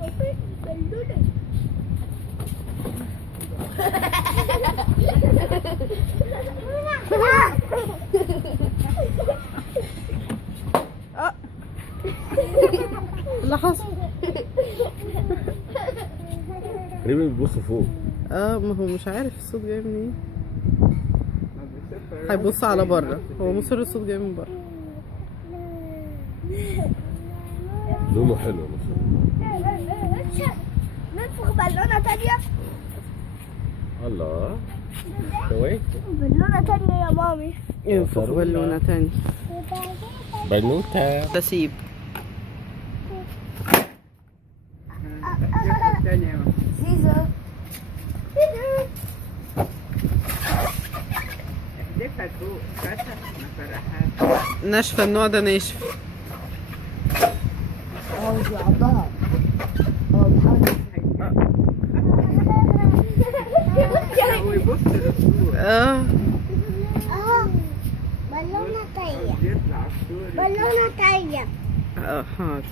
شوفي بالونه. اللي حصل؟ تقريبا بيبص فوق. ما هو مش عارف الصوت جاي منين. هيبص على بره، هو مصر الصوت جاي من بره. لونه حلو ما شاء الله. ننفخ بالونه تانية. الله كويس. بالونه تانية يا مامي. ينفخ بالونة تاني. بنوتة. تسيب. زيزو. ناشفة، النوع ده ناشف. هو بيعضها. هو بيحاول ويبص للصورة. بالونه تانية. يطلع الصورة. بالونه تانية. حاضر.